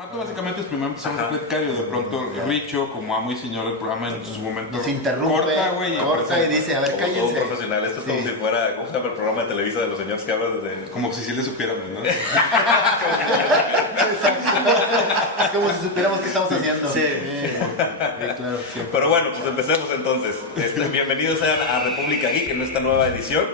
formato básicamente es primero empezamos a platicar y de pronto Richo, como amo y señor del programa, en su momento nos interrumpe, corta y dice, a ver, cállense. Todo profesional, esto es como si fuera, ¿cómo se llama el programa de Televisa de los señores que hablan desde...? Como si sí le supiéramos, ¿no? Es como si supiéramos qué estamos haciendo. Sí. Claro. Sí. Pero bueno, pues empecemos entonces. Bienvenidos sean a República Geek en esta nueva edición.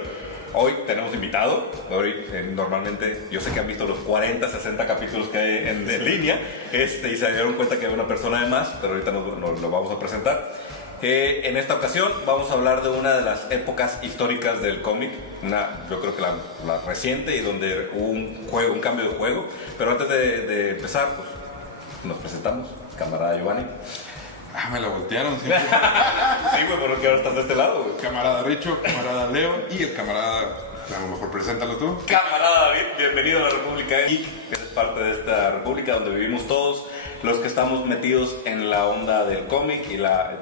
Hoy tenemos invitado. Hoy, normalmente, yo sé que han visto los 40, 60 capítulos que hay en línea y se dieron cuenta que hay una persona de más, pero ahorita nos lo vamos a presentar. En esta ocasión vamos a hablar de una de las épocas históricas del cómic, yo creo que la reciente y donde hubo un cambio de juego. Pero antes de empezar, pues nos presentamos, camarada Giovanni. Me la voltearon siempre. Sí, güey, pero que ahora estás de este lado, güey. Camarada Richo, camarada Leo y el camarada, a lo mejor preséntalo tú. Camarada David, bienvenido a la República Geek, que es parte de esta república donde vivimos todos los que estamos metidos en la onda del cómic y de la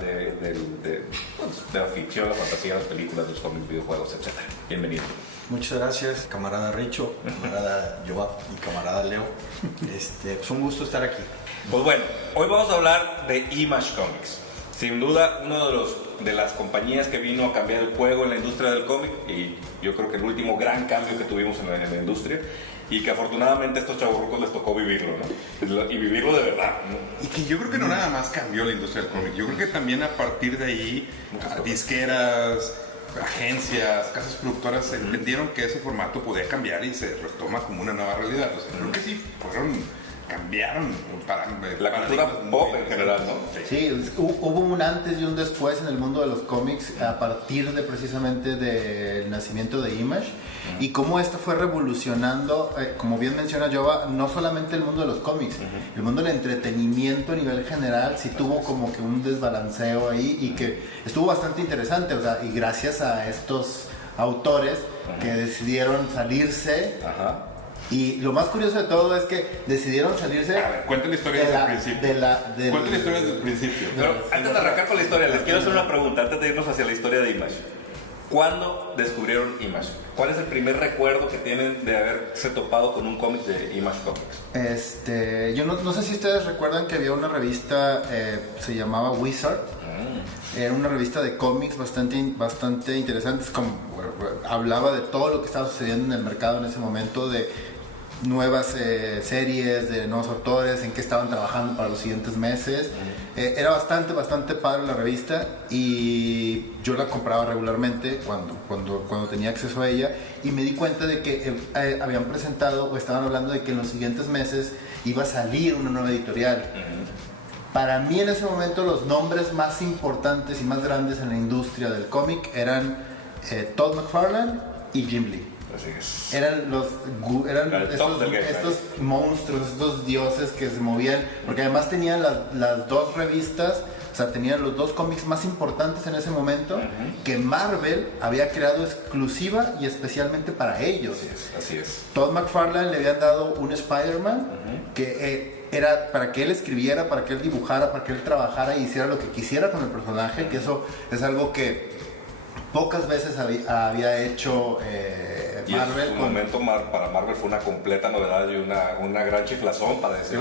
ficción, la fantasía, las películas, los cómics, videojuegos, etc. Bienvenido. Muchas gracias, camarada Richo, camarada Giovanni y camarada Leo. Es un gusto estar aquí. Pues bueno, hoy vamos a hablar de Image Comics. Sin duda, uno de las compañías que vino a cambiar el juego en la industria del cómic, y yo creo que el último gran cambio que tuvimos en la industria, y que afortunadamente a estos chavorrucos les tocó vivirlo, ¿no? Y vivirlo de verdad, ¿no? Y que yo creo que no nada más cambió la industria del cómic, yo creo que también a partir de ahí, disqueras, agencias, casas productoras entendieron que ese formato podía cambiar y se retoma como una nueva realidad. O sea, creo que sí cambiaron la cultura pop en general, ¿no? Sí, hubo un antes y un después en el mundo de los cómics a partir de precisamente del nacimiento de Image y cómo esto fue revolucionando, como bien menciona Jova, no solamente el mundo de los cómics, el mundo del entretenimiento a nivel general sí tuvo como que un desbalanceo ahí y que estuvo bastante interesante, o sea, y gracias a estos autores que decidieron salirse. Y lo más curioso de todo es que decidieron salirse. A ver, cuenta la historia desde el principio. Cuenta la historia desde el principio. Pero antes de arrancar con la historia, les quiero hacer una pregunta antes de irnos hacia la historia de Image. ¿Cuándo descubrieron Image? ¿Cuál es el primer recuerdo que tienen de haberse topado con un cómic de Image Comics? Yo no sé si ustedes recuerdan que había una revista, se llamaba Wizard. Era una revista de cómics bastante interesante. Hablaba de todo lo que estaba sucediendo en el mercado en ese momento, de nuevas series, de nuevos autores, en qué estaban trabajando para los siguientes meses. Era bastante padre la revista y yo la compraba regularmente cuando tenía acceso a ella y me di cuenta de que habían presentado o estaban hablando de que en los siguientes meses iba a salir una nueva editorial. Para mí en ese momento los nombres más importantes y más grandes en la industria del cómic eran Todd McFarlane y Jim Lee. Así es. Eran estos monstruos, estos dioses que se movían, porque además tenían las dos revistas, o sea, tenían los dos cómics más importantes en ese momento que Marvel había creado exclusiva y especialmente para ellos. Así es. Todd McFarlane le habían dado un Spider-Man que era para que él escribiera, para que él dibujara, para que él trabajara y hiciera lo que quisiera con el personaje, que eso es algo que pocas veces había hecho Marvel. En su momento para Marvel fue una completa novedad y una gran chiflazón para decir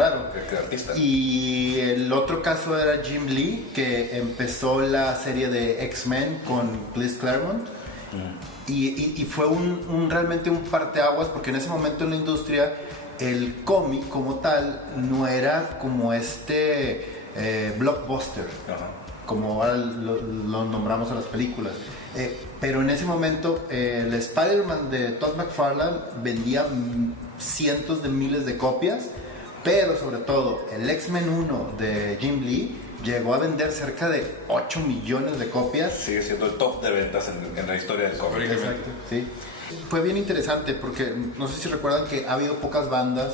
que artista. Y el otro caso era Jim Lee, que empezó la serie de X-Men con Chris Claremont. Y fue realmente un parteaguas, porque en ese momento en la industria el cómic como tal no era como blockbuster, como ahora lo nombramos a las películas. Pero en ese momento el Spider-Man de Todd McFarlane vendía cientos de miles de copias, pero sobre todo el X-Men 1 de Jim Lee llegó a vender cerca de 8 millones de copias. Sigue siendo el top de ventas en la historia del cómic. Exacto, sí. Fue bien interesante porque no sé si recuerdan que ha habido pocas bandas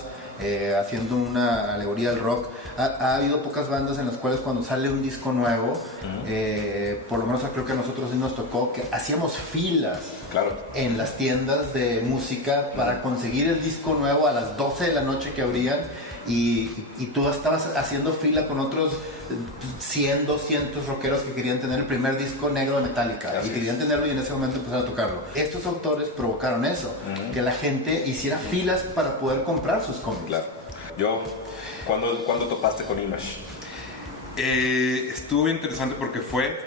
haciendo una alegoría del rock. Ha habido pocas bandas en las cuales cuando sale un disco nuevo, por lo menos creo que a nosotros sí nos tocó que hacíamos filas en las tiendas de música para conseguir el disco nuevo a las 12 de la noche que abrían. Y tú estabas haciendo fila con otros 100, 200 rockeros que querían tener el primer disco negro de Metallica y querían tenerlo y en ese momento empezar a tocarlo. Estos autores provocaron eso, que la gente hiciera filas para poder comprar sus cómics. Yo, ¿cuándo topaste con Image? Estuvo interesante porque fue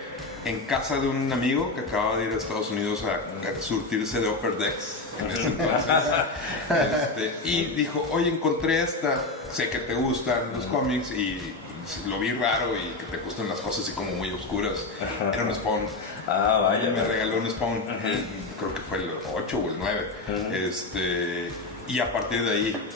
en casa de un amigo que acaba de ir a Estados Unidos a surtirse de Upper Decks en ese entonces. Y dijo, oye, encontré esta, sé que te gustan los cómics y lo vi raro y que te gustan las cosas así como muy oscuras. Era un Spawn. Ah, vaya. Me regaló un Spawn, creo que fue el 8 o el 9. Y a partir de ahí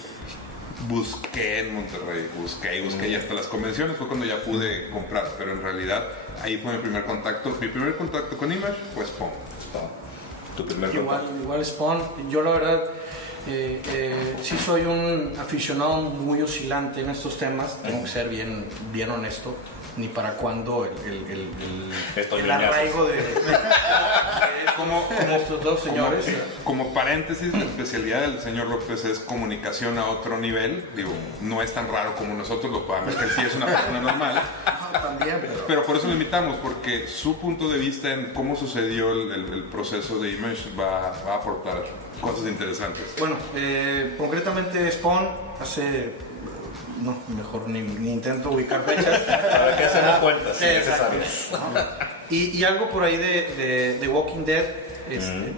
busqué en Monterrey, busqué y hasta las convenciones fue cuando ya pude comprar, pero en realidad ahí fue mi primer contacto. Mi primer contacto con Image fue Spawn. Tu primer contacto. Igual Spawn. Yo la verdad sí soy un aficionado muy oscilante en estos temas, tengo que ser bien honesto. Ni para cuándo el arraigo de como estos dos señores. Como paréntesis, la especialidad del señor López es comunicación a otro nivel. Digo, no es tan raro como nosotros lo podamos ver, que sí es una persona normal. También, pero por eso lo invitamos, porque su punto de vista en cómo sucedió el proceso de Image va a aportar cosas interesantes. Bueno, concretamente Spawn hace... No, mejor ni intento ubicar fechas. Para que hacemos cuentas, si necesario. Y algo por ahí de Walking Dead,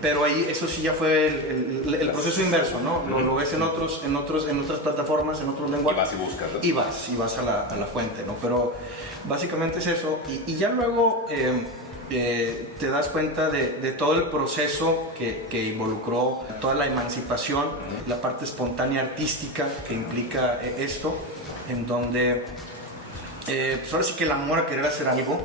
pero ahí eso sí ya fue el proceso inverso, ¿no? Lo ves en otras plataformas, en otros lenguajes. Y vas y buscas, ¿no? Y vas a la fuente, ¿no? Pero básicamente es eso. Y ya luego te das cuenta de todo el proceso que involucró toda la emancipación, la parte espontánea artística que implica esto, en donde pues ahora sí que el amor a querer hacer algo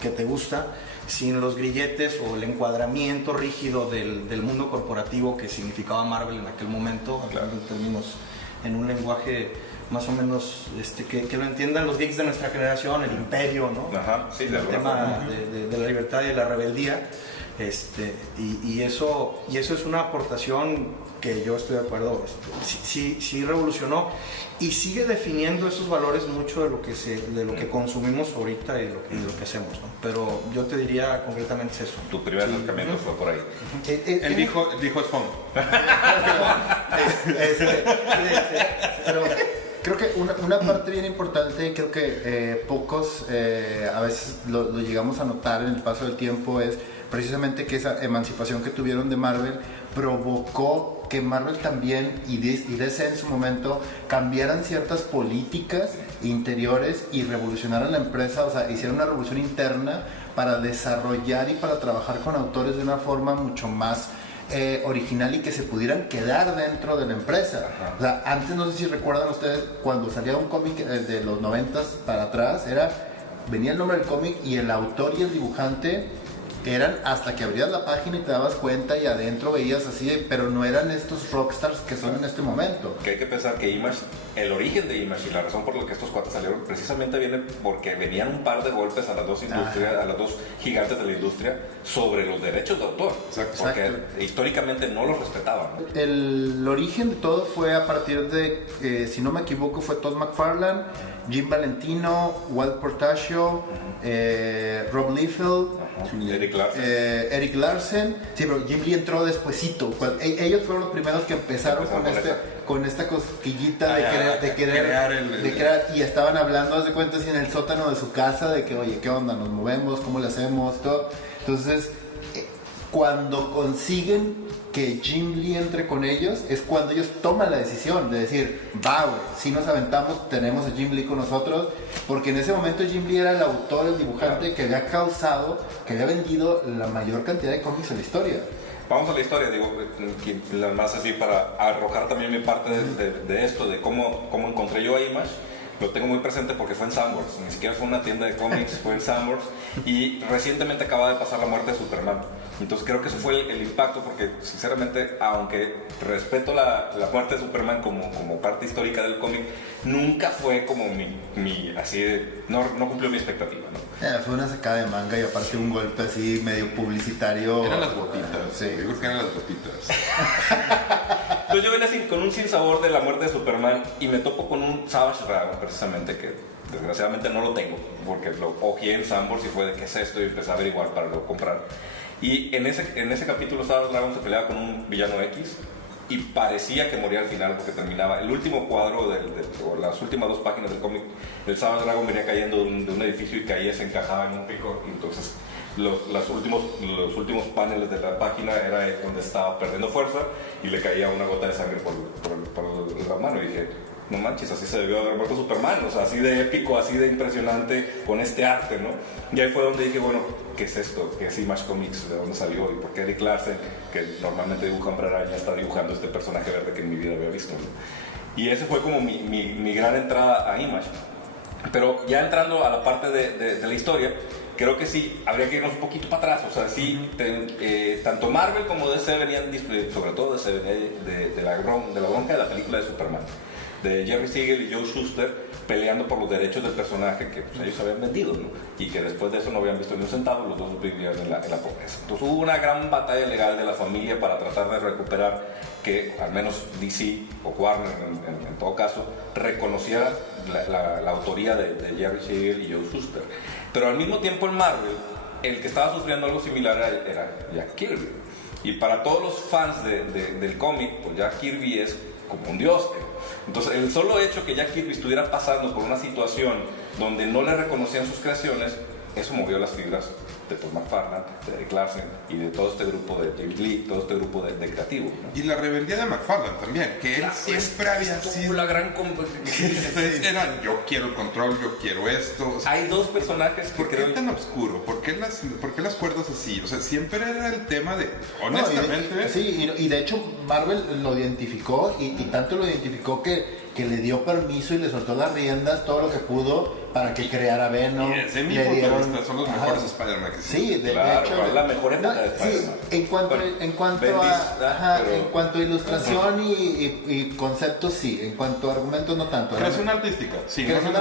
que te gusta, sin los grilletes o el encuadramiento rígido del mundo corporativo que significaba Marvel en aquel momento, hablando en términos, en un lenguaje más o menos que lo entiendan los geeks de nuestra generación, el imperio, ¿no? Ajá, sí, el tema de la libertad y de la rebeldía, y eso es una aportación que yo estoy de acuerdo, sí revolucionó y sigue definiendo esos valores mucho de lo que consumimos ahorita y de lo que hacemos, ¿no? Pero yo te diría concretamente eso. Tu primer acercamiento fue por ahí. Él dijo Spawn. Pero creo que una parte bien importante, creo que pocos a veces lo llegamos a notar en el paso del tiempo, es precisamente que esa emancipación que tuvieron de Marvel provocó que Marvel también y DC en su momento cambiaran ciertas políticas interiores y revolucionaran la empresa, o sea, hicieron una revolución interna para desarrollar y para trabajar con autores de una forma mucho más original y que se pudieran quedar dentro de la empresa. O sea, antes, no sé si recuerdan ustedes, cuando salía un cómic de los 90s para atrás, venía el nombre del cómic y el autor y el dibujante eran hasta que abrías la página y te dabas cuenta y adentro veías así, pero no eran estos rockstars que son en este momento. Que hay que pensar que Image, el origen de Image y la razón por la que estos cuates salieron precisamente viene porque venían un par de golpes a las dos industrias, a las dos gigantes de la industria sobre los derechos de autor. Exacto. Porque históricamente no los respetaban. El origen de todo fue a partir de, si no me equivoco, fue Todd McFarlane, Jim Valentino, Walt Portacio, Rob Liefeld, Eric Larsen. Sí, pero Jim Lee entró despuesito. Ellos fueron los primeros que empezaron con esta cosquillita de querer, y estaban hablando, haz de cuenta, así en el sótano de su casa, de que, oye, ¿qué onda? ¿Nos movemos? ¿Cómo le hacemos? Todo. Entonces, cuando consiguen que Jim Lee entre con ellos, es cuando ellos toman la decisión de decir, va, güey, si nos aventamos, tenemos a Jim Lee con nosotros, porque en ese momento Jim Lee era el autor, el dibujante que había causado, que había vendido la mayor cantidad de cómics en la historia. Vamos a la historia, digo, más así para arrojar también mi parte de esto, de cómo encontré yo a Image. Lo tengo muy presente porque fue en Sanborns, ni siquiera fue una tienda de cómics, fue en Sanborns, y recientemente acaba de pasar la muerte de Superman. Entonces creo que eso fue el impacto, porque sinceramente, aunque respeto la muerte de Superman como parte histórica del cómic, nunca fue como mi así de, no cumplió mi expectativa, ¿no? Fue una sacada de manga y aparte un golpe así medio publicitario. Eran las gotitas, sí. Yo creo que eran las gotitas. Entonces yo venía así con un sinsabor de la muerte de Superman y me topo con un Savage Dragon, precisamente, que desgraciadamente no lo tengo, porque lo ojeé en Sanborns y fue de qué es esto y empecé a averiguar para luego comprar. Y en ese capítulo Savage Dragon se peleaba con un villano X y parecía que moría al final porque terminaba el último cuadro o las últimas 2 páginas del cómic. El Savage Dragon venía cayendo de un edificio y caía, se encajaba en un pico, y entonces los últimos paneles de la página era donde estaba perdiendo fuerza y le caía una gota de sangre por la mano, y dije, no manches, así se debió haber muerto Superman, o sea, así de épico, así de impresionante con este arte, ¿no? Y ahí fue donde dije, bueno, ¿qué es esto? ¿Qué es Image Comics? ¿De dónde salió? ¿Y por qué Eric Larsen, que normalmente dibuja Hombre Araña, está dibujando este personaje verde que en mi vida había visto, ¿no? Y ese fue como mi gran entrada a Image. Pero ya entrando a la parte de la historia, creo que sí, habría que irnos un poquito para atrás. O sea, sí, tanto Marvel como DC venían, sobre todo DC, de la bronca de la película de Superman, de Jerry Siegel y Joe Shuster peleando por los derechos del personaje que pues, ellos habían vendido, ¿no? Y que después de eso no habían visto ni un centavo, los dos vivían en la pobreza. Entonces hubo una gran batalla legal de la familia para tratar de recuperar que al menos DC o Warner en todo caso reconociera la autoría de Jerry Siegel y Joe Shuster. Pero al mismo tiempo en Marvel, el que estaba sufriendo algo similar era Jack Kirby. Y para todos los fans del cómic, pues Jack Kirby es como un dios. Entonces el solo hecho que Jack Kirby estuviera pasando por una situación donde no le reconocían sus creaciones, eso movió las fibras de Todd McFarlane, de Eric Larsen y de todo este grupo de James Lee, todo este grupo de creativos, ¿no? Y la rebeldía de McFarlane también, que él siempre había sido la gran era, yo quiero el control, yo quiero esto. O sea, hay dos personajes que ¿por qué creo tan oscuro? ¿Por qué las cuerdas así? O sea, siempre era el tema de, honestamente... No, sí, y de hecho Marvel lo identificó y tanto lo identificó que le dio permiso y le soltó las riendas todo lo que pudo para que creara Venom. Y desde mi punto de vista son los mejores Spider-Man que sí, de claro, hecho, es la mejor época de Spider-Man. Sí, en cuanto a ilustración y conceptos, sí. En cuanto a argumentos, no tanto. Creación artística, sí. Creación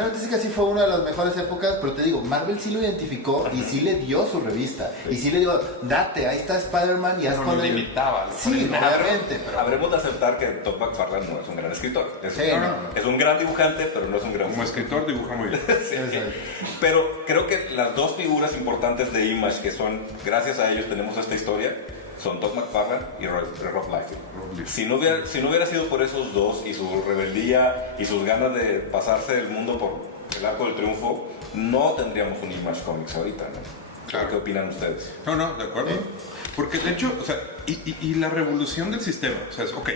artística sí fue una de las mejores épocas, pero te digo, Marvel sí lo identificó y sí le dio su revista. Y sí le dijo, date, ahí está Spider-Man y haz con él. Limitaba. Sí, obviamente. Pero habremos de aceptar que Todd McFarlane no es un gran escritor. Es un gran dibujante, pero no es un gran... Como escritor dibuja muy bien. Sí. Pero creo que las dos figuras importantes de Image, que son, gracias a ellos tenemos esta historia, son Todd McFarlane y Rob Liefeld. Si no hubiera sido por esos dos y su rebeldía y sus ganas de pasarse el mundo por el arco del triunfo, no tendríamos un Image Comics ahorita, ¿no? Claro. ¿Qué opinan ustedes? No, de acuerdo. Porque de hecho, o sea, y la revolución del sistema, o sea, es, ok,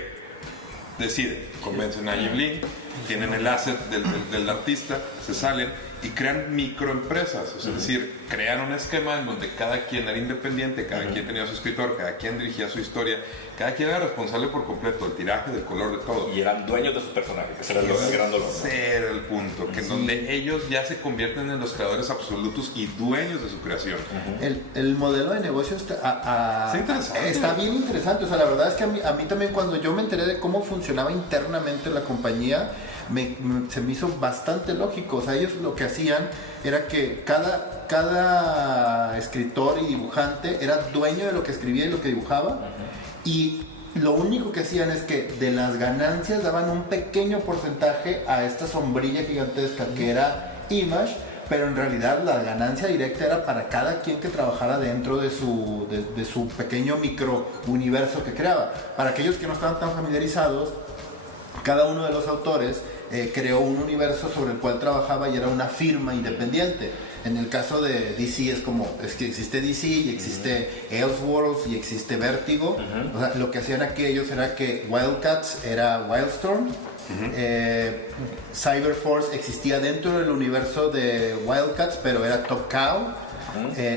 deciden, convencen a Jim Lee, tienen el asset del artista, se salen y crean microempresas, es decir, crean un esquema en donde cada quien era independiente, cada quien tenía su escritor, cada quien dirigía su historia, cada quien era responsable por completo del tiraje, del color, de todo. Y eran dueños de sus personajes, que ese era el gran dolor, ¿no? Ese era el punto, que en donde ellos ya se convierten en los creadores absolutos y dueños de su creación. El modelo de negocio está bien interesante. O sea, la verdad es que a mí también, cuando yo me enteré de cómo funcionaba internamente la compañía, se me hizo bastante lógico. O sea, ellos lo que hacían era que cada escritor y dibujante era dueño de lo que escribía y lo que dibujaba, y lo único que hacían es que de las ganancias daban un pequeño porcentaje a esta sombrilla gigantesca que era Image, pero en realidad la ganancia directa era para cada quien que trabajara dentro de su pequeño micro universo que creaba. Para aquellos que no estaban tan familiarizados, cada uno de los autores creó un universo sobre el cual trabajaba y era una firma independiente. En el caso de DC es que existe DC y existe Elseworlds y existe Vértigo. O sea, lo que hacían aquellos era que Wildcats era Wildstorm, Cyberforce existía dentro del universo de Wildcats, pero era Top Cow.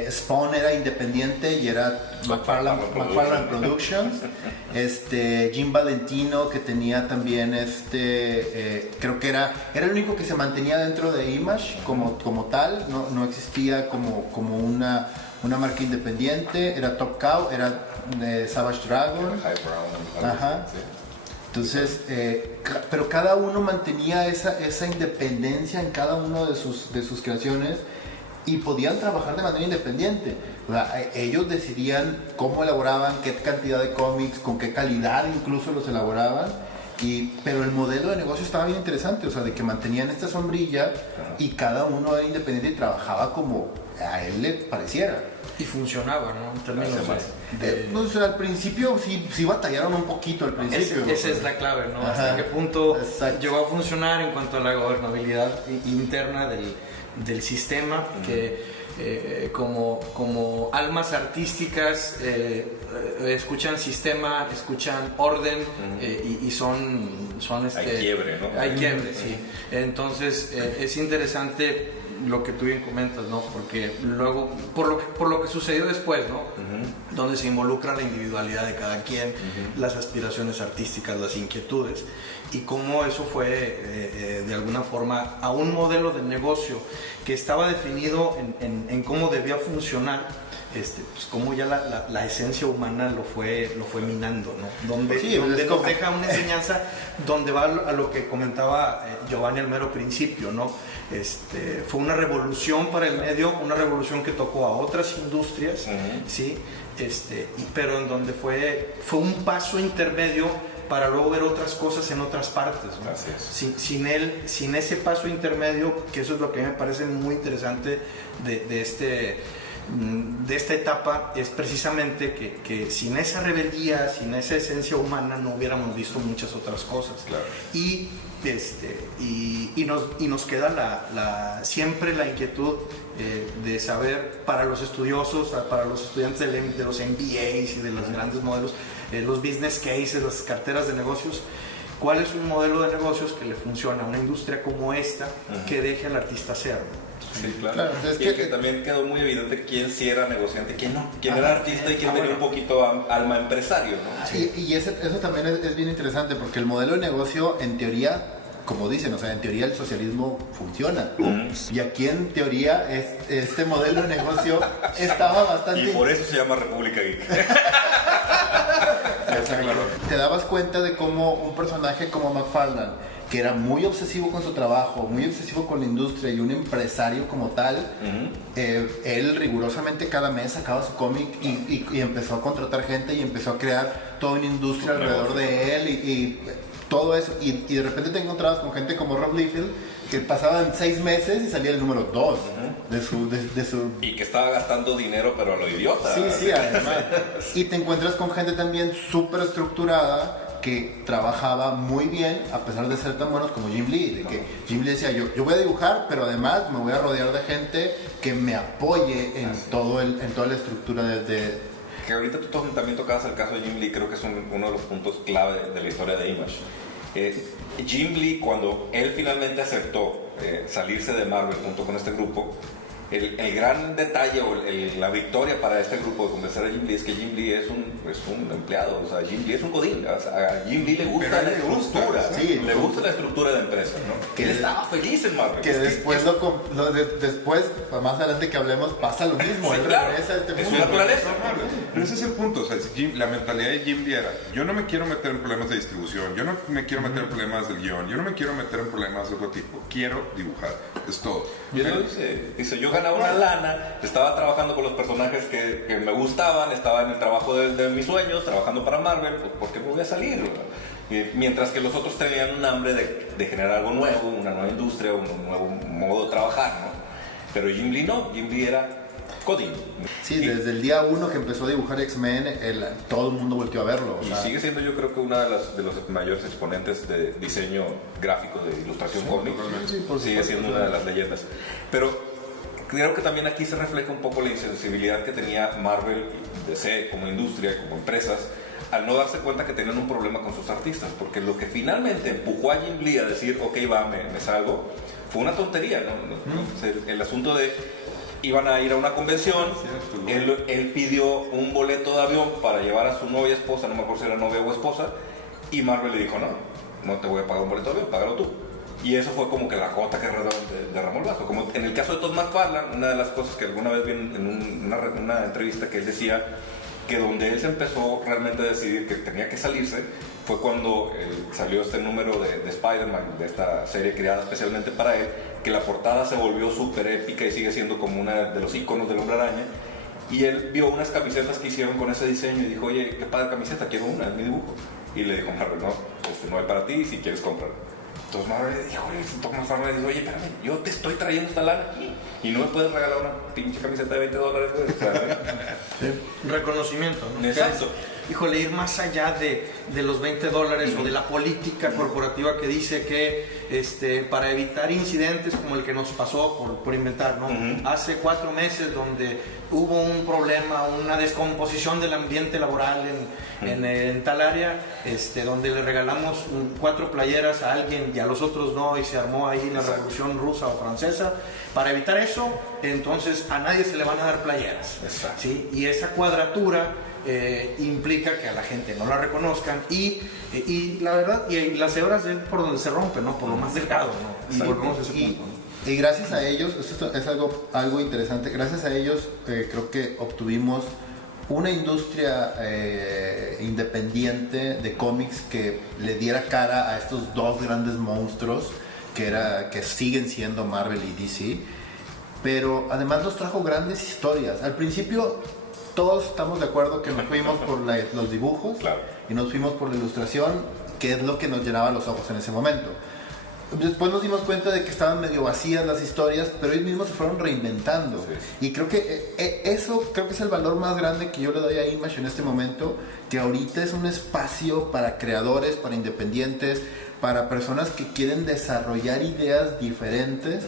Spawn era independiente y era McFarlane Productions. Jim Valentino, que tenía también creo que era el único que se mantenía dentro de Image como tal, no existía como una marca independiente. Era Top Cow, era Savage Dragon. Ajá. Entonces, pero cada uno mantenía esa independencia en cada uno de sus creaciones y podían trabajar de manera independiente. O sea, ellos decidían cómo elaboraban, qué cantidad de cómics, con qué calidad incluso los elaboraban, Pero el modelo de negocio estaba bien interesante, o sea, de que mantenían esta sombrilla y cada uno era independiente y trabajaba como a él le pareciera. Y funcionaba, ¿no? En términos No, o sea, al principio sí batallaron un poquito al principio. Esa es la clave, ¿no? Ajá. Hasta qué punto Exacto. llegó a funcionar en cuanto a la gobernabilidad interna del sistema, que como almas artísticas escuchan sistema, escuchan orden, y son hay quiebre, ¿no? Hay quiebre, sí. Entonces es interesante lo que tú bien comentas, ¿no? Porque luego, por lo que sucedió después, ¿no? Donde se involucra la individualidad de cada quien, las aspiraciones artísticas, las inquietudes, y cómo eso fue de alguna forma a un modelo de negocio que estaba definido en cómo debía funcionar, pues como ya la esencia humana lo fue minando, ¿no? Donde nos deja una enseñanza, donde va a lo que comentaba Giovanni al mero principio, ¿no? Fue una revolución para el medio, una revolución que tocó a otras industrias, ¿sí? Pero en donde fue un paso intermedio para luego ver otras cosas en otras partes, ¿no? Así es. Sin ese paso intermedio, que eso es lo que me parece muy interesante de esta etapa, es precisamente que sin esa rebeldía, sin esa esencia humana, no hubiéramos visto muchas otras cosas. Claro. Y nos queda siempre la inquietud de saber, para los estudiosos, para los estudiantes de los MBAs y de los grandes modelos, los business cases, las carteras de negocios, cuál es un modelo de negocios que le funciona a una industria como esta, que deje al artista ser, ¿no? Sí, claro. Claro, es y que también quedó muy evidente quién sí era negociante y quién no. Quién era artista y quién tenía un poquito alma empresario, ¿no? Y eso también es bien interesante, porque el modelo de negocio, en teoría, como dicen, o sea, en teoría el socialismo funciona. Y aquí en teoría este modelo de negocio estaba bastante... Y por eso se llama República Geek. Te dabas cuenta de cómo un personaje como McFarlane, que era muy obsesivo con su trabajo, muy obsesivo con la industria y un empresario como tal, él rigurosamente cada mes sacaba su cómic y empezó a contratar gente y empezó a crear toda una industria alrededor de él y todo eso. Y de repente te encontrabas con gente como Rob Liefeld, que pasaban 6 meses y salía el número 2 de su... Y que estaba gastando dinero, pero a lo idiota. Sí, además. Y te encuentras con gente también súper estructurada, que trabajaba muy bien a pesar de ser tan buenos como Jim Lee, de que Jim Lee decía yo voy a dibujar, pero además me voy a rodear de gente que me apoye en toda la estructura de... Que ahorita tú también tocabas el caso de Jim Lee, creo que es uno de los puntos clave de la historia de Image. Jim Lee, cuando él finalmente aceptó salirse de Marvel junto con este grupo, el gran detalle o la victoria para este grupo de convencer a Jim Lee es que Jim Lee es un empleado, o sea, Jim Lee es un godín, o sea, a Jim Lee le gusta la estructura, le gusta la estructura de empresa, ¿no? Que él estaba feliz en Marvel. Que después, después, más adelante que hablemos, pasa lo mismo, él regresa a este mundo. Es su naturaleza. Pero ese es el punto, o sea, la mentalidad de Jim Lee era, yo no me quiero meter en problemas de distribución, yo no me quiero meter en problemas del guión, yo no me quiero meter en problemas de otro tipo, quiero dibujar, es todo. Y él dice, yo ganaba una lana, estaba trabajando con los personajes que me gustaban, estaba en el trabajo de mis sueños, trabajando para Marvel, pues ¿por qué me voy a salir? Mientras que los otros tenían un hambre de generar algo nuevo, una nueva industria, un nuevo modo de trabajar, ¿no? Pero Jim Lee no, Jim Lee era coding. Sí, desde el día 1 que empezó a dibujar X-Men, todo el mundo volteó a verlo. Y sigue siendo, yo creo que una de los mayores exponentes de diseño gráfico, de ilustración cómic. Sigue siendo una de las leyendas. Pero creo que también aquí se refleja un poco la insensibilidad que tenía Marvel, DC como industria, como empresas, al no darse cuenta que tenían un problema con sus artistas, porque lo que finalmente empujó a Jim Lee a decir, ok, va, me salgo, fue una tontería, ¿no? El asunto de, iban a ir a una convención, él pidió un boleto de avión para llevar a su novia esposa, no me acuerdo si era novia o esposa, y Marvel le dijo, no te voy a pagar un boleto de avión, págalo tú. Y eso fue como que la gota que derramó el vaso. Como en el caso de Todd McFarlane, una de las cosas que alguna vez vi en una entrevista que él decía que donde él se empezó realmente a decidir que tenía que salirse fue cuando salió este número de Spider-Man, de esta serie creada especialmente para él, que la portada se volvió súper épica y sigue siendo como una de los iconos del Hombre Araña. Y él vio unas camisetas que hicieron con ese diseño y dijo, oye, qué padre camiseta, quiero una, es mi dibujo. Y le dijo Marvel, no, no hay para ti, si quieres comprarlo. Entonces Marvel le dijo, le dice, oye, espérame, yo te estoy trayendo esta lana aquí y no me puedes regalar una pinche camiseta de $20, güey. O sea, Reconocimiento, ¿no? Exacto. Híjole, ir más allá de los $20 o de la política corporativa que dice que para evitar incidentes como el que nos pasó por inventar, ¿no? Hace 4 meses donde hubo un problema, una descomposición del ambiente laboral en tal área, donde le regalamos 4 playeras a alguien y a los otros no, y se armó ahí la revolución rusa o francesa. Para evitar eso, entonces a nadie se le van a dar playeras. ¿Sí? Y esa cuadratura implica que a la gente no la reconozcan y la verdad, y las hebras es por donde se rompen, ¿no? Por lo más delgado, ¿no? Y volvemos a ese punto, ¿no? Y gracias a ellos, esto es algo interesante, gracias a ellos creo que obtuvimos una industria independiente de cómics que le diera cara a estos 2 grandes monstruos que siguen siendo Marvel y DC, pero además nos trajo grandes historias. Al principio todos estamos de acuerdo que nos fuimos por los dibujos, claro, y nos fuimos por la ilustración, que es lo que nos llenaba los ojos en ese momento. Después nos dimos cuenta de que estaban medio vacías las historias, pero ellos mismos se fueron reinventando. Sí. Y creo que eso creo que es el valor más grande que yo le doy a Image en este momento, que ahorita es un espacio para creadores, para independientes, para personas que quieren desarrollar ideas diferentes,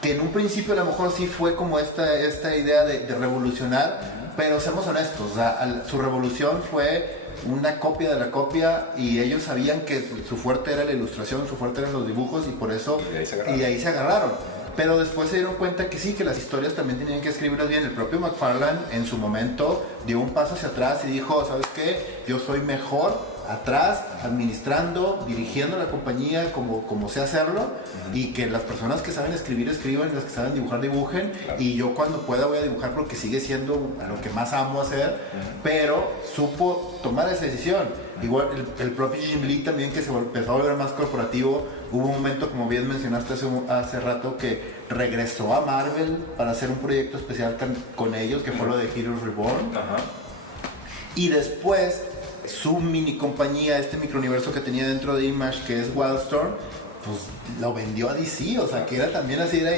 que en un principio a lo mejor sí fue como esta idea de revolucionar, pero seamos honestos, o sea, su revolución fue una copia de la copia, y ellos sabían que su fuerte era la ilustración, su fuerte eran los dibujos, y por eso y de ahí se agarraron. Pero después se dieron cuenta que sí, que las historias también tenían que escribirlas bien. El propio McFarlane en su momento dio un paso hacia atrás y dijo, ¿sabes qué? Yo soy mejor atrás, administrando, dirigiendo la compañía como sé hacerlo, y que las personas que saben escribir, escriban, las que saben dibujar, dibujen, claro. Y yo cuando pueda voy a dibujar porque sigue siendo lo que más amo hacer, pero supo tomar esa decisión. Igual el propio Jim Lee también, que se empezó a volver más corporativo. Hubo un momento, como bien mencionaste hace rato, que regresó a Marvel para hacer un proyecto especial con ellos, que fue lo de Heroes Reborn. Y después su mini compañía, este microuniverso que tenía dentro de Image, que es Wildstorm, pues lo vendió a DC. O sea, que era también así, era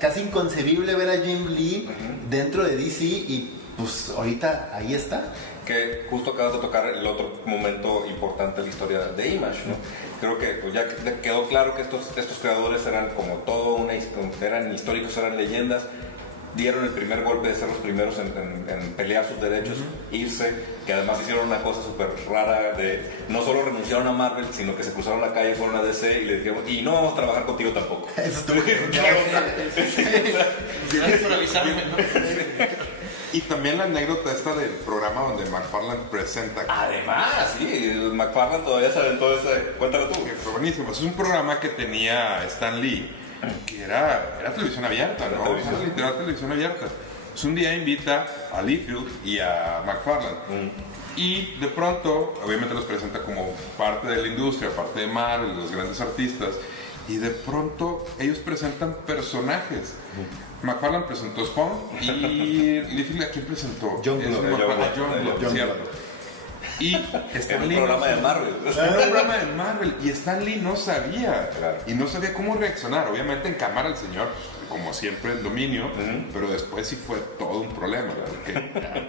casi inconcebible ver a Jim Lee dentro de DC, y pues ahorita ahí está. Que justo acabas de tocar el otro momento importante de la historia de Image, ¿no? Creo que pues, ya quedó claro que estos creadores eran como todo eran históricos, eran leyendas. Dieron el primer golpe de ser los primeros en pelear sus derechos, irse, que además hicieron una cosa súper rara de no solo renunciaron a Marvel, sino que se cruzaron la calle, fueron a DC y le dijeron, y no vamos a trabajar contigo tampoco. Eso estuvo Gracias por avisarme, ¿no? Y también la anécdota esta del programa donde McFarlane presenta. Además, sí, McFarlane todavía se aventó ese. Cuéntalo tú. Que fue buenísimo. Es un programa que tenía Stan Lee, que era televisión abierta, ¿no? Era literal televisión abierta. Pues un día invita a Liefeld y a McFarlane. Y de pronto, obviamente los presenta como parte de la industria, parte de Marvel, los grandes artistas. Y de pronto ellos presentan personajes. McFarlane presentó Spawn y Liefeld, ¿a quién presentó? John Blood, cierto. Y Stan Lee un programa de Marvel. Era un programa de Marvel y Stan Lee no sabía. Claro. Y no sabía cómo reaccionar. Obviamente en cámara el señor, como siempre, en dominio, pero después sí fue todo un problema. Porque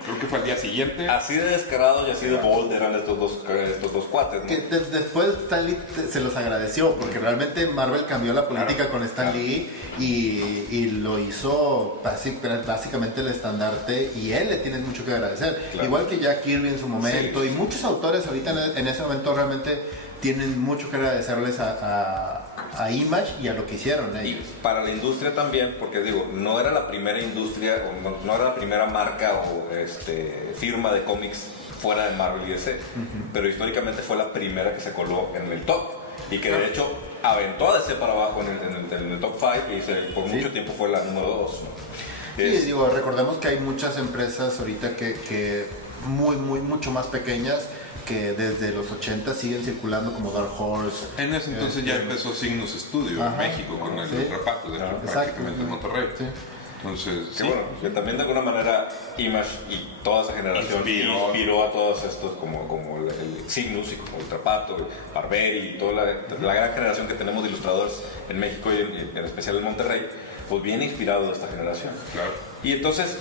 creo que fue al día siguiente. Así de descarado y así de bold eran estos dos cuates, ¿no? Que después Stan Lee se los agradeció, porque realmente Marvel cambió la política con Stan Lee y lo hizo básicamente el estandarte, y él le tiene mucho que agradecer. Igual que Jack Kirby en su momento, y muchos autores ahorita en ese momento realmente tienen mucho que agradecerles a Image y a lo que hicieron ellos. Y para la industria también, porque digo, no era la primera industria, o no era la primera marca o firma de cómics fuera de Marvel y DC, pero históricamente fue la primera que se coló en el top, y que de hecho aventó a DC para abajo en el top 5, y por mucho tiempo fue la número 2, ¿no? Sí, digo, recordemos que hay muchas empresas ahorita que mucho más pequeñas, que desde los 80 siguen circulando, como Dark Horse. En ese entonces ya empezó Cygnus Studio en México con el Ultrapato, prácticamente en Monterrey. Sí. Entonces, Que sí. bueno, que también de alguna manera Image y toda esa generación inspiró a todos estos como el Cygnus y como Ultra Pato, Barberi y toda la gran generación que tenemos de ilustradores en México y en especial en Monterrey, pues viene inspirado de esta generación. Claro. Y entonces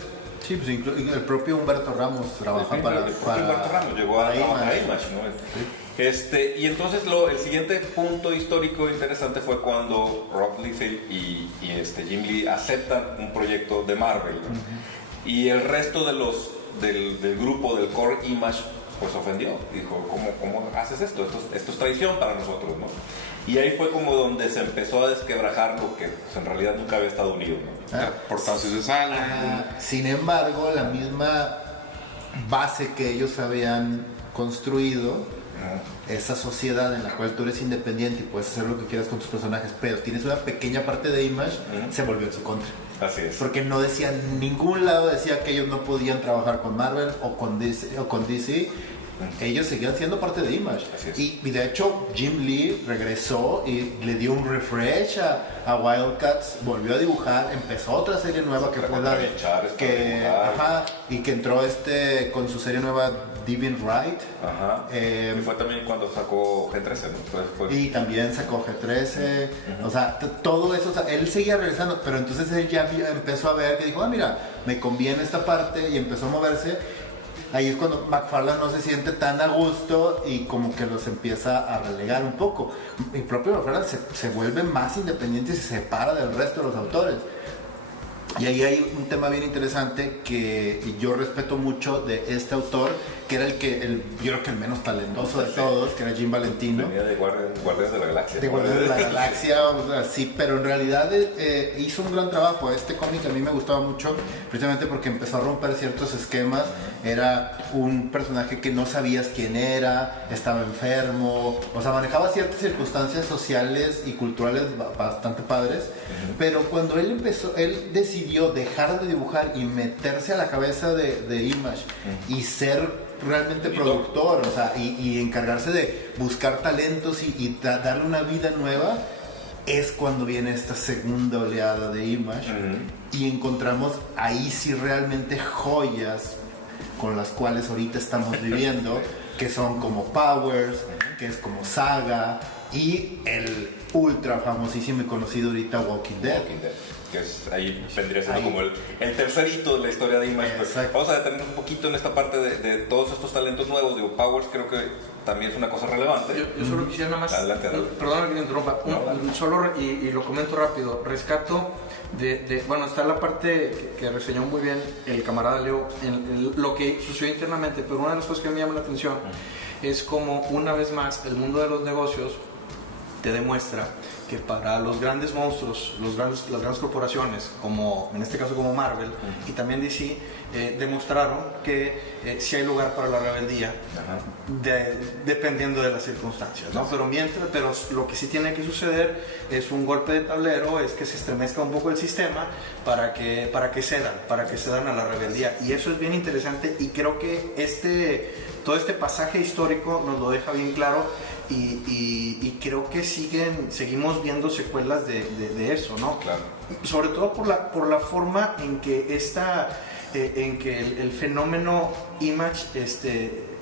Sí, pues el propio Humberto Ramos trabaja para Humberto Ramos llegó a trabajar a Image, ¿no? Y entonces el siguiente punto histórico interesante fue cuando Rob Liefeld y Jim Lee aceptan un proyecto de Marvel, ¿no? Y el resto del grupo del core Image pues ofendió, dijo, ¿cómo haces esto? Esto es traición para nosotros, ¿no? Y ahí fue como donde se empezó a desquebrajar lo que pues, en realidad nunca había estado unido, ¿no? Portazos de sal. Sin embargo, la misma base que ellos habían construido, esa sociedad en la cual tú eres independiente y puedes hacer lo que quieras con tus personajes, pero tienes una pequeña parte de Image, se volvió en su contra. Así es. Porque no decía, ningún lado decía que ellos no podían trabajar con Marvel o con DC. Ellos seguían siendo parte de Image. Así es. Y de hecho, Jim Lee regresó y le dio un refresh a Wildcats, volvió a dibujar, empezó otra serie nueva que fue la de y que entró con su serie nueva Devin Wright. Y fue también cuando sacó G13, ¿no? Y también sacó G13, o sea, todo eso, o sea, él seguía regresando, pero entonces él ya empezó a ver que dijo, mira, me conviene esta parte y empezó a moverse. Ahí es cuando McFarlane no se siente tan a gusto y como que los empieza a relegar un poco. El propio McFarlane se vuelve más independiente y se separa del resto de los autores. Y ahí hay un tema bien interesante que yo respeto mucho de este autor, que era yo creo que el menos talentoso de todos, que era Jim Valentino. Venía de Guardianes de la Galaxia. De Guardianes de la Galaxia, o sea, sí, pero en realidad hizo un gran trabajo. Este cómic a mí me gustaba mucho, precisamente porque empezó a romper ciertos esquemas. Era un personaje que no sabías quién era, estaba enfermo, o sea, manejaba ciertas circunstancias sociales y culturales bastante padres. Pero cuando él decidió dejar de dibujar y meterse a la cabeza de Image y ser realmente productor, o sea, y encargarse de buscar talentos y darle una vida nueva, es cuando viene esta segunda oleada de Image y encontramos ahí sí realmente joyas con las cuales ahorita estamos viviendo, que son como Powers, que es como Saga y el ultra famosísimo y conocido ahorita Walking Dead. Que ahí vendría siendo como el tercer hito de la historia de Image. Pues, vamos a detenernos un poquito en esta parte de todos estos talentos nuevos. Digo, Powers creo que también es una cosa relevante. Yo solo quisiera nada más, adelante. Perdón que te interrumpa, y lo comento rápido, rescato bueno, está la parte que reseñó muy bien el camarada Leo, lo que sucedió internamente, pero una de las cosas que me llama la atención es como una vez más el mundo de los negocios te demuestra que para los grandes monstruos, las grandes corporaciones, como en este caso como Marvel y también DC, demostraron que sí hay lugar para la rebeldía, dependiendo de las circunstancias, ¿no? Pero lo que sí tiene que suceder es un golpe de tablero, es que se estremezca un poco el sistema para que cedan a la rebeldía, y eso es bien interesante, y creo que todo este pasaje histórico nos lo deja bien claro. Y creo que seguimos viendo secuelas de eso, ¿no? Claro. Sobre todo por la forma en que el fenómeno Image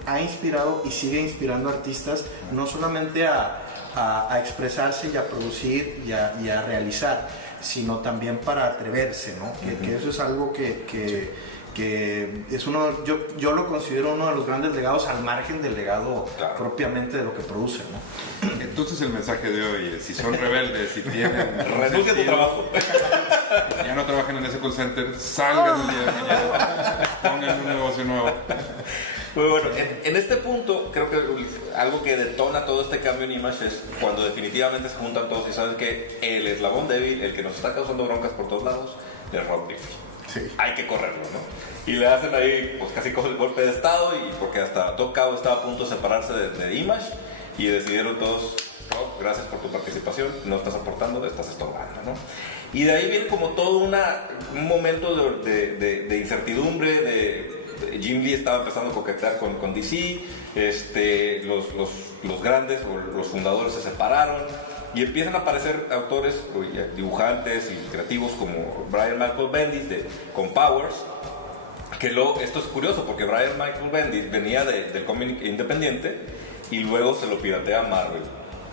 ha inspirado y sigue inspirando artistas, no solamente a expresarse y a producir y a realizar, sino también para atreverse, ¿no? Que eso es algo que es yo lo considero uno de los grandes legados, al margen del legado propiamente de lo que produce, ¿no? Entonces el mensaje de hoy es, si son rebeldes, si tienen renuncia a tu trabajo, ya no trabajen en ese call center, salgan el día de mañana, pongan un negocio nuevo. Pues bueno, en este punto creo que algo que detona todo este cambio en Image es cuando definitivamente se juntan todos y saben que el eslabón débil, el que nos está causando broncas por todos lados, es Rob Liefeld. Sí. Hay que correrlo, ¿no? Y le hacen ahí pues casi el golpe de estado, y porque hasta Top Cow estaba a punto de separarse de Image, y decidieron todos, oh, gracias por tu participación, no estás aportando, estás estorbando, ¿no? Y de ahí viene como todo un momento de incertidumbre, Jim Lee estaba empezando a coquetear con DC, los grandes o los fundadores se separaron, y empiezan a aparecer autores, dibujantes y creativos como Brian Michael Bendis con Powers, que esto es curioso porque Brian Michael Bendis venía del cómic independiente y luego se lo piratea a Marvel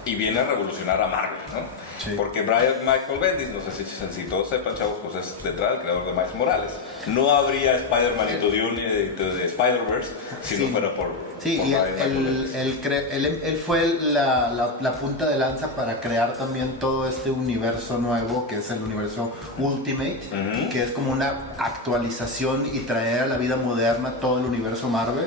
y viene a revolucionar a Marvel, ¿no? Sí. Porque Brian Michael Bendis, no sé si todos sepan, chavos, pues es detrás del creador de Miles Morales. No habría Spider-Man Into the de Spider-Verse si no fuera por Sí, y Brian él fue la punta de lanza para crear también todo este universo nuevo que es el universo Ultimate, y que es como una actualización y traer a la vida moderna todo el universo Marvel.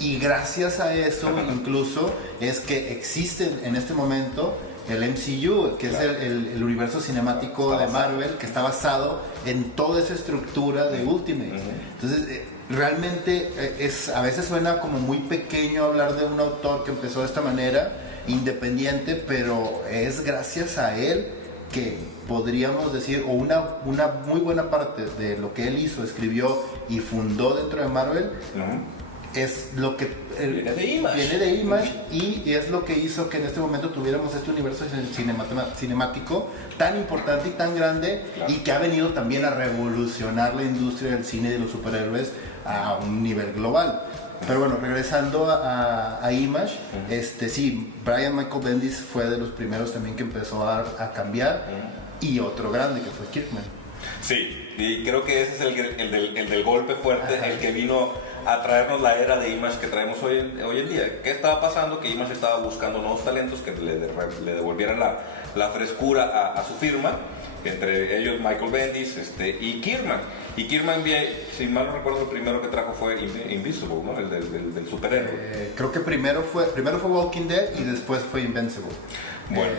Y gracias a eso incluso es que existe en este momento el MCU, que es el universo cinemático de Marvel, que está basado en toda esa estructura de Ultimate. Entonces, realmente a veces suena como muy pequeño hablar de un autor que empezó de esta manera, independiente, pero es gracias a él que podríamos decir, o una muy buena parte de lo que él hizo, escribió y fundó dentro de Marvel, es lo que viene de Image y es lo que hizo que en este momento tuviéramos este universo cinemático tan importante y tan grande, y que ha venido también a revolucionar la industria del cine y de los superhéroes a un nivel global. Pero bueno, regresando a Image, sí, Brian Michael Bendis fue de los primeros también que empezó a cambiar, y otro grande que fue Kirkman. Sí, y creo que ese es el del golpe fuerte, el que vino a traernos la era de Image que traemos hoy en día. ¿Qué estaba pasando? Que Image estaba buscando nuevos talentos que le devolvieran la frescura a su firma, entre ellos Michael Bendis y Kirkman. Y Kirkman, si mal no recuerdo, el primero que trajo fue Invisible, ¿no? El del superhéroe. Creo que primero fue Walking Dead y después fue Invincible. Bueno.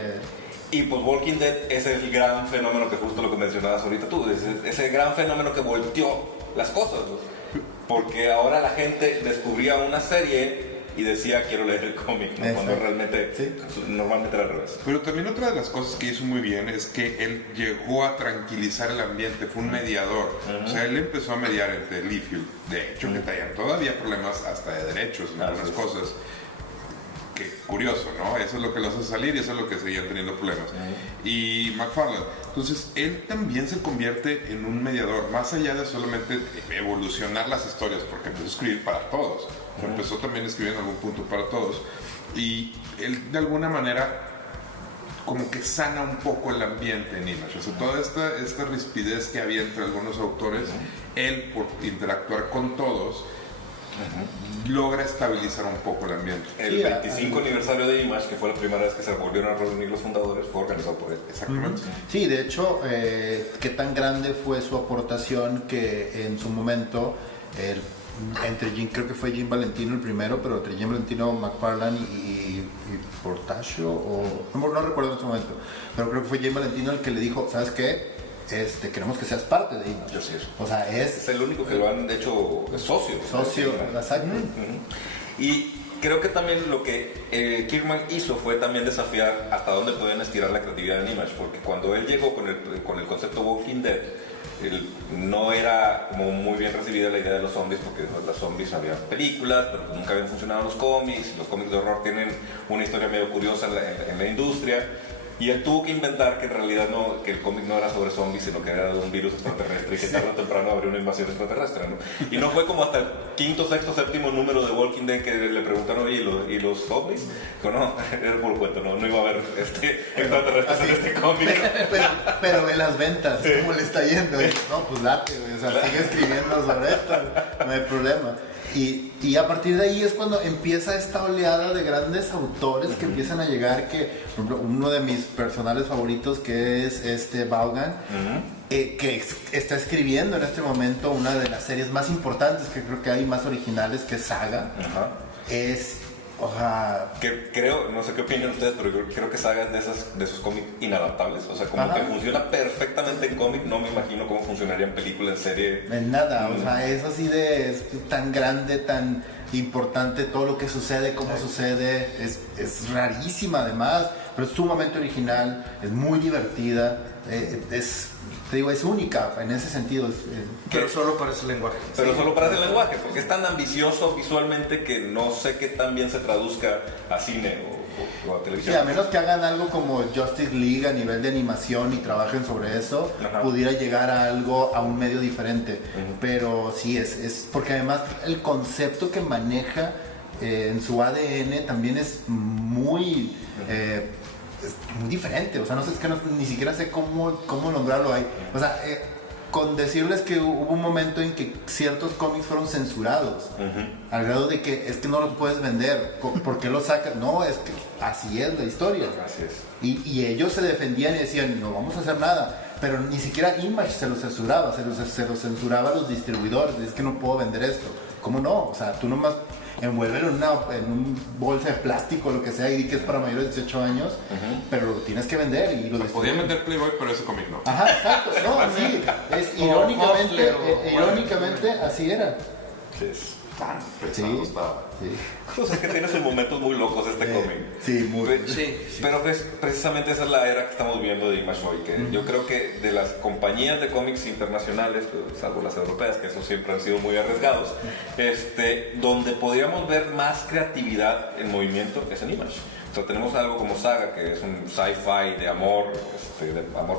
Y pues Walking Dead es el gran fenómeno, que justo lo que mencionabas ahorita tú, ese gran fenómeno que volteó las cosas, ¿no? Porque ahora la gente descubría una serie y decía quiero leer el cómic, ¿no? Cuando realmente, normalmente era al revés. Pero también otra de las cosas que hizo muy bien es que él llegó a tranquilizar el ambiente, fue un mediador. O sea, él empezó a mediar entre Liefeld, de hecho que traían todavía problemas hasta de derechos en algunas cosas. Que curioso, ¿no? Eso es lo que lo hace salir y eso es lo que seguían teniendo problemas. Y McFarlane, entonces él también se convierte en un mediador, más allá de solamente evolucionar las historias, porque empezó a escribir para todos. O sea, empezó también a escribir en algún punto para todos. Y él de alguna manera como que sana un poco el ambiente en Image. O sea, toda esta rispidez que había entre algunos autores, él por interactuar con todos, logra estabilizar un poco el ambiente. El 25 aniversario de Image, que fue la primera vez que se volvieron a reunir los fundadores, fue organizado por él. Exactamente. Sí, de hecho, qué tan grande fue su aportación que en su momento, creo que fue Jim Valentino el primero, pero entre Jim Valentino, McFarlane y Portacio, no recuerdo en ese momento, pero creo que fue Jim Valentino el que le dijo, ¿sabes qué? Queremos que seas parte de Image. Así es. O sea, es el único que lo han hecho socio. Exacto. Y creo que también lo que Kirkman hizo fue también desafiar hasta dónde podían estirar la creatividad en Image, porque cuando él llegó con el concepto Walking Dead, no era como muy bien recibida la idea de los zombies, porque los zombies había películas, pero nunca habían funcionado los cómics de horror tienen una historia medio curiosa en la industria. Y él tuvo que inventar que en realidad que el cómic no era sobre zombies, sino que era de un virus extraterrestre y que tarde o temprano habría una invasión extraterrestre, ¿no? Y no fue como hasta el quinto, sexto, séptimo número de Walking Dead que le preguntaron, oye, ¿y los zombies? Dijo, no, era por cuento, no iba a haber extraterrestres en este cómic. Pero ve las ventas, ¿cómo le está yendo? Y, no, pues date, güey, o sea, sigue escribiendo sobre esto, no hay problema. Y a partir de ahí es cuando empieza esta oleada de grandes autores que empiezan a llegar, que por ejemplo, uno de mis personales favoritos, que es Vaughan, que está escribiendo en este momento una de las series más importantes, que creo que hay más originales, que Saga. Que creo, no sé qué opinan ustedes, pero yo creo que Saga es de esos cómics inadaptables. O sea, como que funciona perfectamente en cómic, no me imagino cómo funcionaría en película, en serie. En nada, o sea, es así es tan grande, tan importante todo lo que sucede, cómo sucede, es rarísima además, pero es sumamente original, es muy divertida, te digo, es única en ese sentido. Pero solo para ese lenguaje. Pero solo para ese lenguaje, porque es tan ambicioso visualmente que no sé qué tan bien se traduzca a cine o a Sí, televisión. a menos que hagan algo como Justice League a nivel de animación y trabajen sobre eso, Ajá. pudiera llegar a algo, a un medio diferente. Ujú. Pero sí, es porque además el concepto que maneja en su ADN también es muy diferente. O sea, no sé, es que ni siquiera sé cómo nombrarlo ahí. O sea, con decirles que hubo un momento en que ciertos cómics fueron censurados. Ujú. Al grado de que es que no los puedes vender. ¿Por qué los sacas? No, es que así es la historia. Así es. Y ellos se defendían y decían, no vamos a hacer nada. Pero ni siquiera Image se los censuraba, se los censuraba a los distribuidores. Es que no puedo vender esto. ¿Cómo no? O sea, tú nomás envuélvelo en un bolsa de plástico o lo que sea y di que es para mayores de 18 años, pero lo tienes que vender y lo Podía distribuyes. vender Playboy, pero ese cómic no. Ajá, exacto. No, sí. Es irónicamente así era. Sí, es. Tan pesado Sí. estaba. Sí. Pues es que tiene sus momentos muy locos este cómic. Sí, muy. Pe- Sí. Pero pues, precisamente esa es la era que estamos viendo de Image hoy, que yo creo que de las compañías de cómics internacionales, pues, salvo las europeas, que esos siempre han sido muy arriesgados, donde podríamos ver más creatividad en movimiento es en Image. O sea, tenemos algo como Saga, que es un sci-fi de amor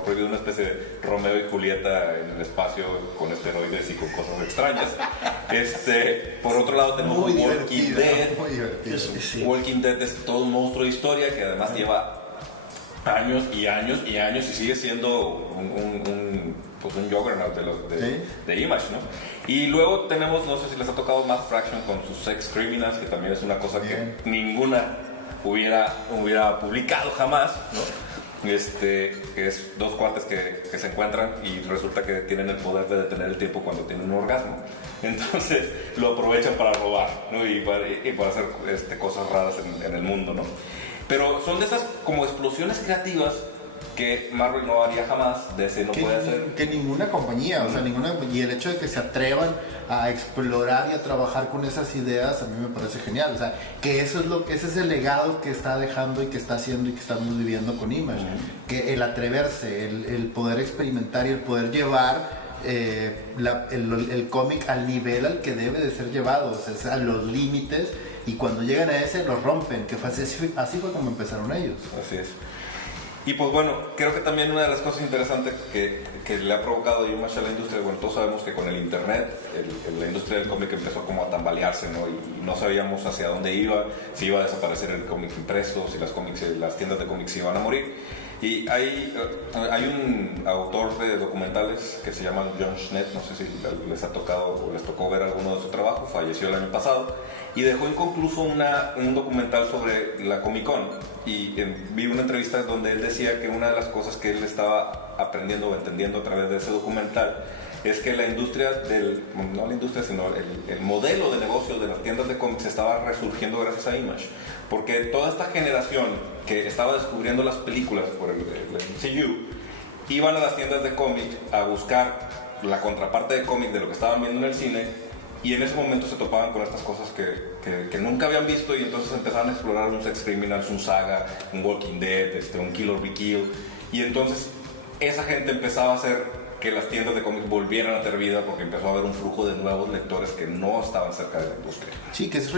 prohibido, una especie de Romeo y Julieta en el espacio con esteroides y con cosas extrañas. Por otro lado tenemos Muy Walking divertido, Dead. muy divertido. Sí. Walking Dead es todo un monstruo de historia que además lleva años y años y años y sigue siendo un juggernaut de Image, ¿no? Y luego tenemos, no sé si les ha tocado Mass Fraction con sus Sex Criminals, que también es una cosa Bien. que ninguna hubiera publicado jamás, ¿no? Que es dos cuates que se encuentran y resulta que tienen el poder de detener el tiempo cuando tienen un orgasmo. Entonces lo aprovechan para robar, ¿no? y para hacer cosas raras en el mundo, ¿no? Pero son de esas como explosiones creativas que Marvel no haría jamás, DC no puede hacer. Que ninguna compañía, o sea, y el hecho de que se atrevan a explorar y a trabajar con esas ideas a mí me parece genial, o sea, que ese es el legado que está dejando y que está haciendo y que estamos viviendo con Image, que el atreverse, el poder experimentar y el poder llevar el cómic al nivel al que debe de ser llevado, o sea, a los límites, y cuando llegan a ese los rompen, que fue así fue como empezaron ellos. Así es. Y pues bueno, creo que también una de las cosas interesantes que le ha provocado Image a la industria, bueno, todos sabemos que con el internet la industria del cómic empezó como a tambalearse, ¿no? Y no sabíamos hacia dónde iba, si iba a desaparecer el cómic impreso, si las tiendas de cómics iban a morir. Y hay un autor de documentales que se llama John Schnedt, no sé si les ha tocado o les tocó ver alguno de su trabajo, falleció el año pasado, y dejó inconcluso un documental sobre la Comic Con. Y vi una entrevista donde él decía que una de las cosas que él estaba aprendiendo o entendiendo a través de ese documental es que la industria no la industria, sino el modelo de negocio de las tiendas de cómics estaba resurgiendo gracias a Image. Porque toda esta generación que estaba descubriendo las películas por el MCU, iban a las tiendas de cómics a buscar la contraparte de cómic de lo que estaban viendo en el cine, y en ese momento se topaban con estas cosas que nunca habían visto, y entonces empezaron a explorar un Sex Criminals, un Saga, un Walking Dead, un Kill or Be Killed, y entonces esa gente empezaba a hacer que las tiendas de cómics volvieran a tener vida porque empezó a haber un flujo de nuevos lectores que no estaban cerca de la industria. Sí, que es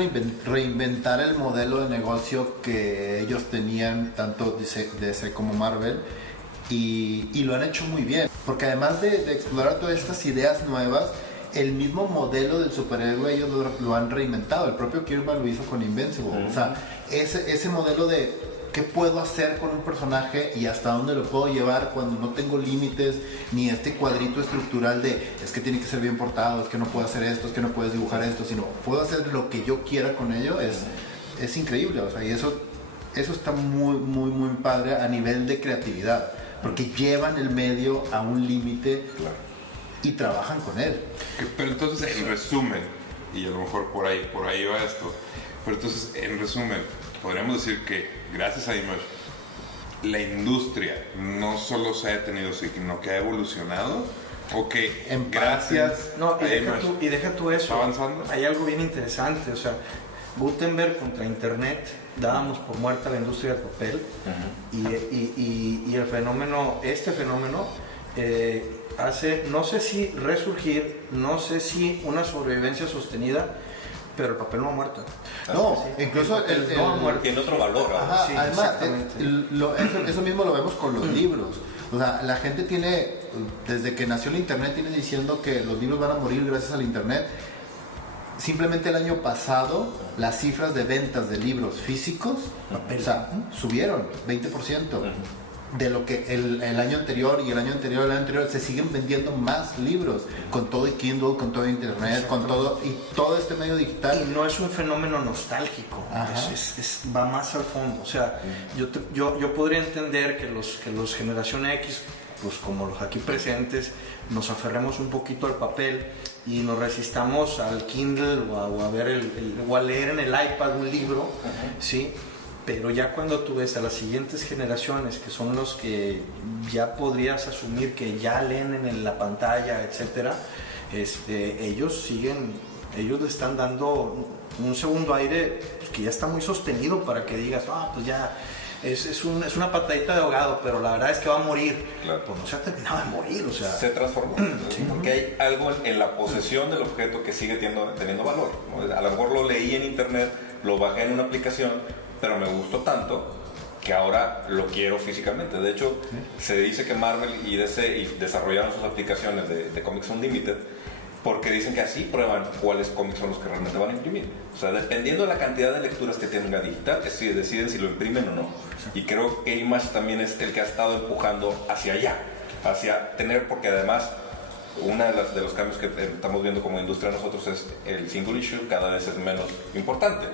reinventar el modelo de negocio que ellos tenían, tanto DC como Marvel, y lo han hecho muy bien, porque además de explorar todas estas ideas nuevas, el mismo modelo del superhéroe ellos lo han reinventado. El propio Kirby lo hizo con Invincible. O sea, ese modelo de qué puedo hacer con un personaje y hasta dónde lo puedo llevar cuando no tengo límites ni este cuadrito estructural de es que tiene que ser bien portado, es que no puedo hacer esto, es que no puedes dibujar esto, sino puedo hacer lo que yo quiera con ello. Es increíble, o sea, y eso está muy, muy, muy padre a nivel de creatividad, porque llevan el medio a un límite. Claro. Y trabajan con él. Pero entonces, en resumen, y a lo mejor por ahí va esto, pero entonces, en resumen, podríamos decir que gracias a Image, la industria no solo se ha detenido, sino que ha evolucionado, o que gracias No, a Image y deja tú eso. está avanzando. Hay algo bien interesante, o sea, Gutenberg contra Internet, dábamos por muerta la industria del papel, y el fenómeno, hace, no sé si resurgir, no sé si una sobrevivencia sostenida, pero el papel no ha muerto. No, incluso el no ha muerto. Tiene otro valor ahora. Ajá, Sí, además, exactamente. eso mismo lo vemos con los libros. O sea, la gente tiene, desde que nació el Internet, tiene diciendo que los libros van a morir gracias al Internet. Simplemente el año pasado, las cifras de ventas de libros físicos, o sea, subieron 20%. De lo que el año anterior y el año anterior, se siguen vendiendo más libros, con todo y Kindle, con todo Internet, con todo, y todo este medio digital. Y no es un fenómeno nostálgico, va más al fondo. O sea, yo podría entender que los generación X, pues como los aquí presentes, nos aferremos un poquito al papel y nos resistamos al Kindle o a leer en el iPad un libro, ¿sí? Pero ya cuando tú ves a las siguientes generaciones, que son los que ya podrías asumir que ya leen en la pantalla, etcétera, ellos le están dando un segundo aire, pues, que ya está muy sostenido para que digas, pues ya es una patadita de ahogado, pero la verdad es que va a morir. Claro. Pues no se ha terminado de morir, o sea. Se transformó, porque hay algo en la posesión del objeto que sigue teniendo valor, ¿no? A lo mejor lo leí en internet, lo bajé en una aplicación, pero me gustó tanto que ahora lo quiero físicamente. De hecho, se dice que Marvel y DC desarrollaron sus aplicaciones de Comics Unlimited porque dicen que así prueban cuáles cómics son los que realmente van a imprimir. O sea, dependiendo de la cantidad de lecturas que tenga digital, es decir, deciden si lo imprimen o no. Y creo que Image también es el que ha estado empujando hacia allá, hacia tener, porque además uno de los cambios que estamos viendo como industria nosotros es el single issue cada vez es menos importante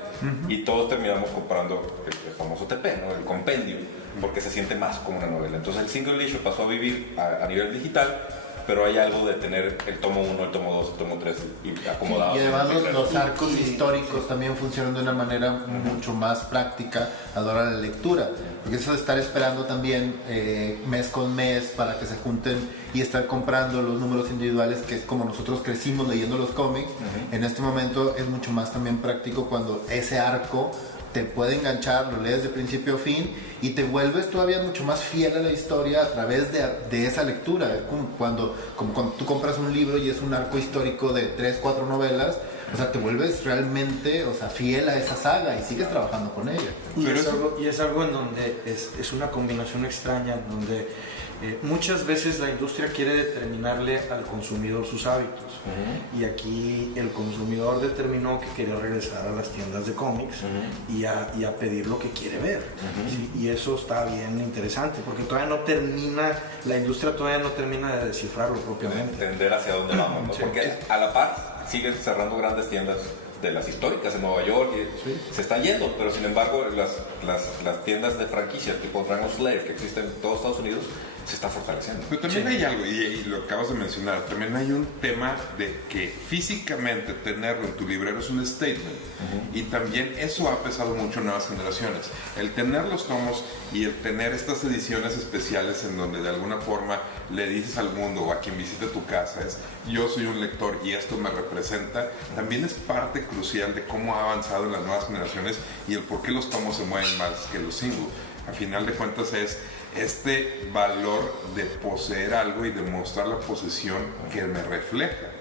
y todos terminamos comprando el famoso TP, ¿no? El compendio, porque se siente más como una novela. Entonces el single issue pasó a vivir a nivel digital, pero hay algo de tener el tomo 1, el tomo 2, el tomo 3 y acomodados. Y además los arcos históricos también funcionan de una manera mucho más práctica a la hora de la lectura. Porque eso de estar esperando también mes con mes para que se junten y estar comprando los números individuales, que es como nosotros crecimos leyendo los cómics, en este momento es mucho más también práctico cuando ese arco te puede enganchar, lo lees de principio a fin y te vuelves todavía mucho más fiel a la historia a través de esa lectura. Es como cuando tú compras un libro y es un arco histórico de 3, 4 novelas, o sea, te vuelves realmente, o sea, fiel a esa saga y sigues trabajando con ella. Y es algo en donde es una combinación extraña, en donde muchas veces la industria quiere determinarle al consumidor sus hábitos. Y aquí el consumidor determinó que quería regresar a las tiendas de cómics y a pedir lo que quiere ver. ¿Sí? Y eso está bien interesante, porque la industria todavía no termina de descifrarlo propiamente. Entender hacia dónde vamos, ¿no? Porque a la par siguen cerrando grandes tiendas de las históricas en Nueva York y se están yendo, pero sin embargo las tiendas de franquicia tipo Dragon Slayer que existen en todos Estados Unidos se está fortaleciendo. Pero también hay algo, y lo acabas de mencionar, también hay un tema de que físicamente tenerlo en tu librero es un statement. Y también eso ha pesado mucho en nuevas generaciones. El tener los tomos y el tener estas ediciones especiales en donde de alguna forma le dices al mundo o a quien visite tu casa es yo soy un lector y esto me representa, también es parte crucial de cómo ha avanzado en las nuevas generaciones y el por qué los tomos se mueven más que los singles. A final de cuentas es este valor de poseer algo y demostrar la posesión que me refleja.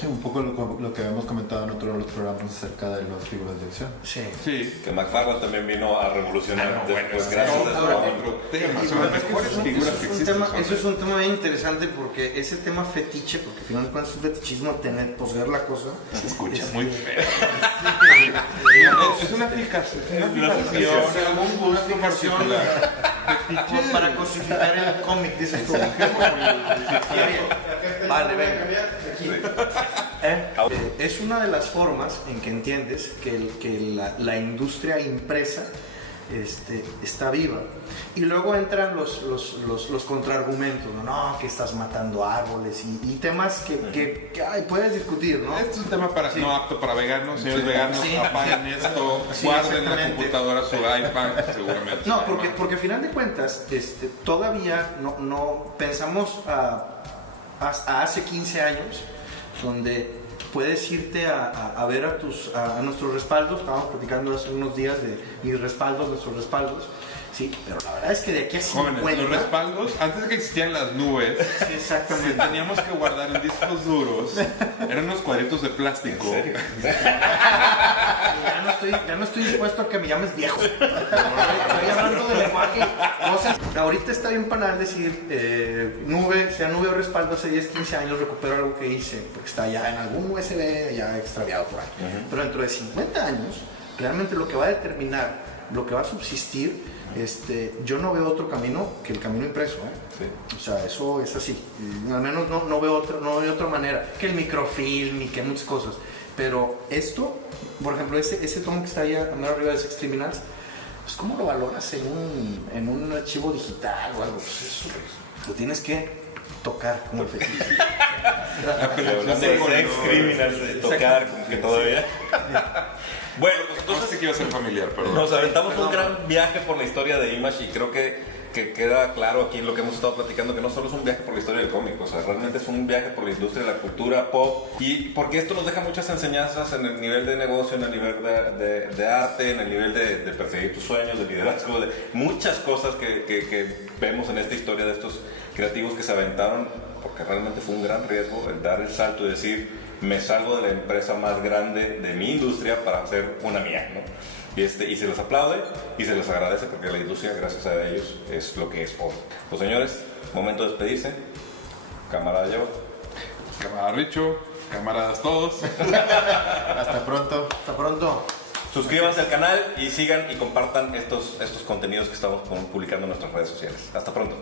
Sí, un poco lo que habíamos comentado en otro de los programas acerca de las figuras de acción. Sí. Que McFarlane también vino a revolucionar después, gracias a otro tema, son las mejores figuras que existen. Eso es un tema bien interesante porque ese tema fetiche, porque al final cuando es un fetichismo poseer la cosa, se escucha muy feo. Es una fijación, una fijación para cosificar el cómic, dices tú. Vale, venga. Es una de las formas en que entiendes que la industria impresa está viva. Y luego entran los contraargumentos, ¿no? Que estás matando árboles y temas que puedes discutir, ¿no? Este es un tema no apto para veganos, señores veganos, apaguen esto, guarden la computadora, su iPad, seguramente. No, porque al final de cuentas, todavía no pensamos hasta hace 15 años, donde puedes irte a ver a nuestros respaldos. Estábamos platicando hace unos días de mis respaldos, nuestros respaldos. Sí, pero la verdad es que de aquí a 50... Jóvenes, los respaldos, antes de que existían las nubes, Sí, exactamente. teníamos que guardar en discos duros. Eran unos cuadritos de plástico. Ya no estoy dispuesto a que me llames viejo. Estoy hablando de lenguaje. Cosas. Ahorita está bien para decir nube, sea nube o respaldo, hace 10, 15 años recupero algo que hice, porque está ya en algún USB ya extraviado por ahí. Pero dentro de 50 años, realmente lo que va a determinar, lo que va a subsistir, yo no veo otro camino que el camino impreso. O sea, eso es así. Al menos no veo otra manera que el microfilm y que muchas cosas. Pero esto, por ejemplo, ese tomo que está ahí arriba de Sex Criminals, pues ¿cómo lo valoras en un archivo digital o algo? Pues eso, lo tienes que tocar como el fetiche. Hablando de Sex Criminals, tocar, como que todavía. Bueno, pues Entonces entonces sí que iba a ser familiar, perdón. nos aventamos un gran viaje por la historia de Image y creo que queda claro aquí en lo que hemos estado platicando que no solo es un viaje por la historia del cómic, o sea, realmente es un viaje por la industria de la cultura pop y porque esto nos deja muchas enseñanzas en el nivel de negocio, en el nivel de arte, en el nivel de perseguir tus sueños, de liderazgo, de muchas cosas que vemos en esta historia de estos creativos que se aventaron, porque realmente fue un gran riesgo el dar el salto y decir me salgo de la empresa más grande de mi industria para hacer una mía, ¿no? Y se les aplaude y se les agradece porque la industria, gracias a ellos, es lo que es hoy. Pues señores, momento de despedirse. Camarada Joe. Camarada Richo, camaradas todos. Hasta pronto. Hasta pronto. Suscríbanse al canal y sigan y compartan estos contenidos que estamos publicando en nuestras redes sociales. Hasta pronto.